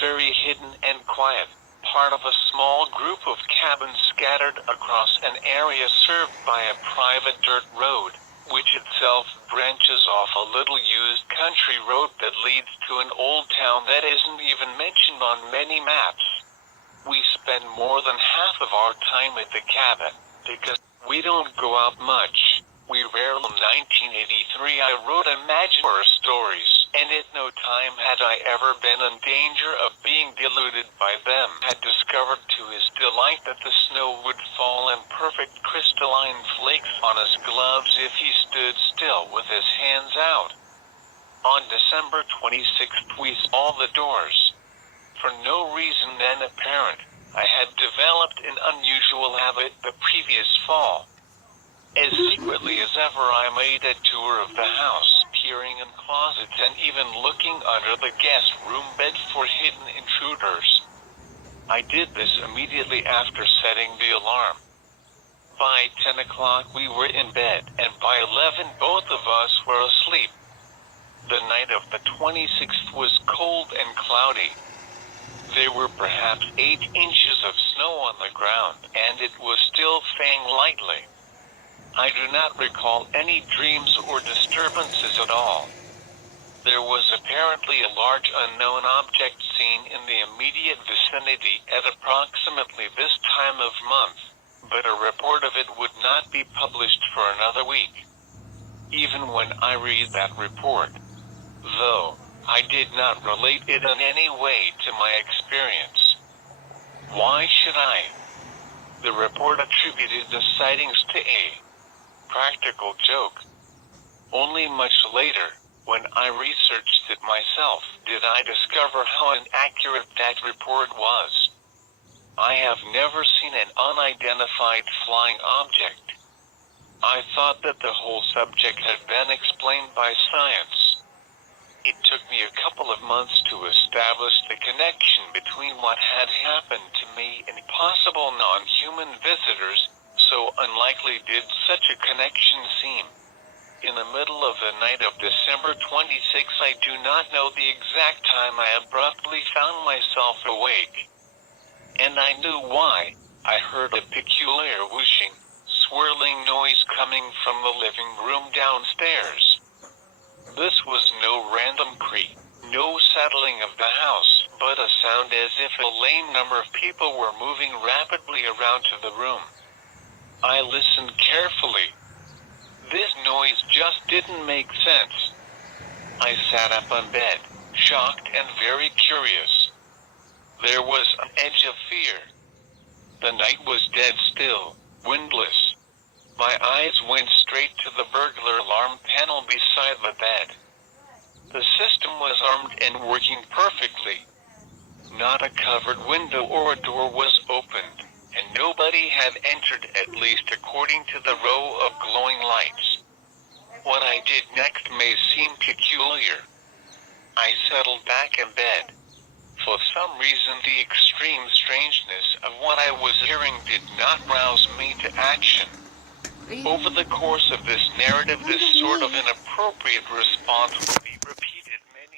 very hidden and quiet, part of a small group of cabins scattered across an area served by a private dirt road, which itself branches off a little used country road that leads to an old town that isn't even mentioned on many maps. We spend more than half of our time at the cabin, because we don't go out much. We rarely. In 1983 I wrote imaginary stories, and at no time had I ever been in danger of being deluded by them. Had discovered to his delight that the snow would fall in perfect crystalline flakes on his gloves if he stood still with his hands out. On December 26th we saw the doors. For no reason then apparent, I had developed an unusual habit the previous fall. As secretly as ever I made a tour of the house, peering in closets and even looking under the guest room bed for hidden intruders. I did this immediately after setting the alarm. By 10 o'clock we were in bed, and by 11 both of us were asleep. The night of the 26th was cold and cloudy. There were perhaps 8 inches of snow on the ground, and it was still falling lightly. I do not recall any dreams or disturbances at all. There was apparently a large unknown object seen in the immediate vicinity at approximately this time of month, but a report of it would not be published for another week. Even when I read that report, though, I did not relate it in any way to my experience. Why should I? The report attributed the sightings to a practical joke. Only much later, when I researched it myself, did I discover how inaccurate that report was. I have never seen an unidentified flying object. I thought that the whole subject had been explained by science. It took me a couple of months to establish the connection between what had happened to me and possible non-human visitors. So unlikely did such a connection seem. In the middle of the night of December 26, I do not know the exact time I abruptly found myself awake. And I knew why. I heard a peculiar whooshing, swirling noise coming from the living room downstairs. This was no random creak, no settling of the house, but a sound as if a lame number of people were moving rapidly around to the room. I listened carefully. This noise just didn't make sense. I sat up in bed, shocked and very curious. There was an edge of fear. The night was dead still, windless. My eyes went straight to the burglar alarm panel beside the bed. The system was armed and working perfectly. Not a covered window or a door was opened, and nobody had entered, at least according to the row of glowing lights. What I did next may seem peculiar. I settled back in bed. For some reason the extreme strangeness of what I was hearing did not rouse me to action. Over the course of this narrative, this sort of inappropriate response